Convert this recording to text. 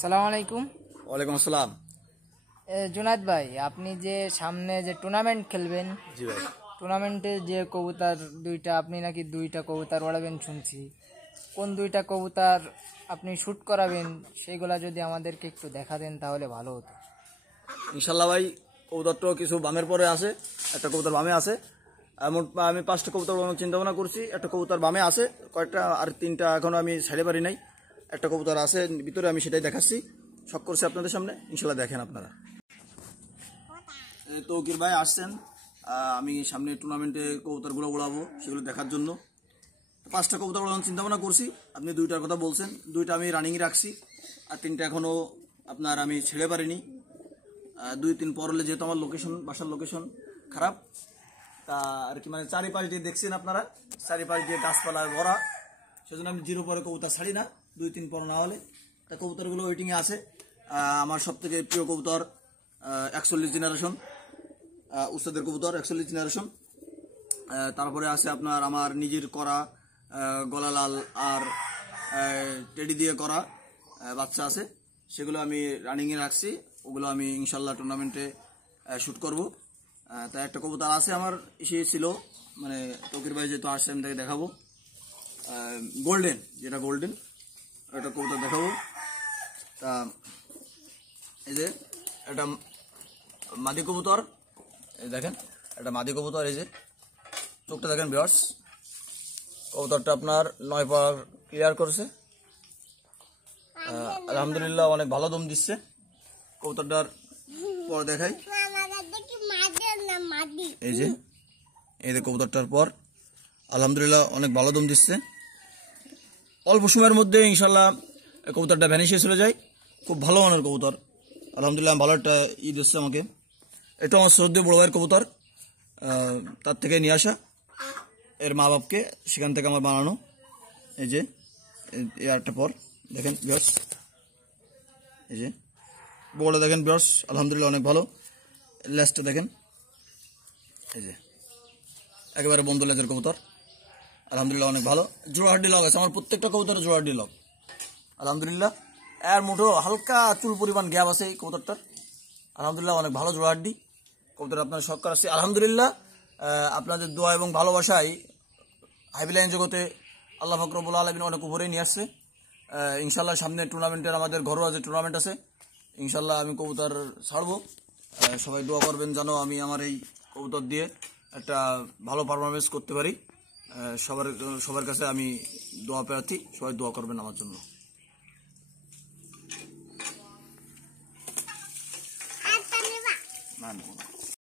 সালাম আলাইকুম। ওয়ালাইকুম আসসালাম। জুনায়েদ ভাই, আপনি যে সামনে যে টুর্নামেন্ট খেলবেন, জি ভাই, টুর্নামেন্টে যে কবুতর দুইটা, আপনি নাকি দুইটা কবুতর ওড়াবেন শুনছি। কোন দুইটা কবুতর আপনি শ্যুট করাবেন সেগুলা যদি আমাদেরকে একটু দেখা দেন তাহলে ভালো হতো। ইনশাল্লাহ ভাই, কবুতরটা কিছু বামের পরে আছে, একটা কবুতর বামে আছে। আমি 5টা কবুতর চিন্তা ভাবনা করছি। একটা কবুতর বামে আছে, কয়েকটা আর 3টা এখনো আমি ছাড়ে পারি নাই। একটা কবুতর আছে ভিতরে, আমি সেটাই দেখাচ্ছি, শখ করছি আপনাদের সামনে। ইনশাল্লাহ দেখেন আপনারা। তৌকির ভাই আসছেন, আমি সামনে টুর্নামেন্টে কবুতরগুলো উড়াবো সেগুলো দেখার জন্য। 5টা কবুতর উড়ানোর চিন্তা ভাবনা করছি। আপনি 2টার কথা বলছেন, 2টা আমি রানিং রাখছি, আর 3টা এখনো আপনার আমি ছেড়ে পারিনি। 2-3 পর হলে, যেহেতু আমার বাসার লোকেশন খারাপ, তা আর কি, মানে চারিপাশ দিয়ে দেখছেন আপনারা, চারিপাশ দিয়ে গাছপালায় ভরা, সেজন্য আমি 0 পরে কবুতর ছাড়ি না 2-3 পর না হলে। তা কবুতরগুলো ওয়েটিংয়ে আছে। আমার সব থেকে প্রিয় কবুতর 41 জেনারেশন, উস্তাদের কবুতর 41 জেনারেশন। তারপরে আছে আপনার আমার নিজের করা গলালাল আর টেডি দিয়ে করা বাচ্চা আছে, সেগুলো আমি রানিংয়ে রাখছি। ওগুলো আমি ইনশাল্লাহ টুর্নামেন্টে শ্যুট করব। তাই একটা কবুতর আছে আমার, এসে ছিল, মানে তৌকির ভাই যেহেতু আসছে আমি তাকে দেখাবো। গোল্ডেন, যেটা গোল্ডেন, একটা কবুতর দেখাবো। তা এই যে একটা মাদি কবুতর, এই দেখেন একটা মাদি কবুতর, এই যে চোখটা দেখেন ভিউয়ার্স। কবুতরটা আপনার 9 পার ক্লিয়ার করেছে, আলহামদুলিল্লাহ অনেক ভালো দম দিচ্ছে। কবুতরটার পর দেখাই, এই যে কবুতরটার পর আলহামদুলিল্লাহ অনেক ভালো দম দিচ্ছে। অল্প সময়ের মধ্যে ইনশাল্লাহ কবুতরটা ভ্যানিশে চলে যায়। খুব ভালো মানের কবুতর, আলহামদুলিল্লাহ ভালো একটা দিচ্ছে আমাকে। এটা আমার শ্রদ্ধেয় বড় ভাইয়ের কবুতর, তার থেকে নিয়ে আসা, এর মা বাপকে সেখান থেকে আমার বানানো। এই যে একটা পর দেখেন ভিউয়ার্স, এই যে বড়টা দেখেন ভিউয়ার্স, আলহামদুলিল্লাহ অনেক ভালো। লেজটা দেখেন, এই যে একেবারে বন্ধ লেজের কবুতর, আলহামদুলিল্লাহ অনেক ভালো। জোড়াহাড্ডি লগ আছে আমার প্রত্যেকটা কবুতরের, জোড়াহাড্ডি লগ আলহামদুলিল্লাহ। এর মুঠো হালকা চুল পরিমাণ গ্যাপ আছে এই কবুতরটার, আলহামদুলিল্লাহ অনেক ভালো জোড়াহাড্ডি কবুতর। আপনার শখ করাচ্ছি আলহামদুলিল্লাহ। আপনাদের দোয়া এবং ভালোবাসায় হাইবিলাইন জগতে আল্লাহ পাক রব্বুল আলামিন অনেক উপরে নিয়ে আসছে। ইনশাল্লাহ সামনে টুর্নামেন্টের, আমাদের ঘরোয়া যে টুর্নামেন্ট আছে, ইনশাল্লাহ আমি কবুতর ছাড়বো। সবাই দোয়া করবেন যেন আমি আমার এই কবুতর দিয়ে একটা ভালো পারফরমেন্স করতে পারি। সবার কাছে আমি দোয়া প্রার্থী, সবাই দোয়া করবেন আমার জন্য। না।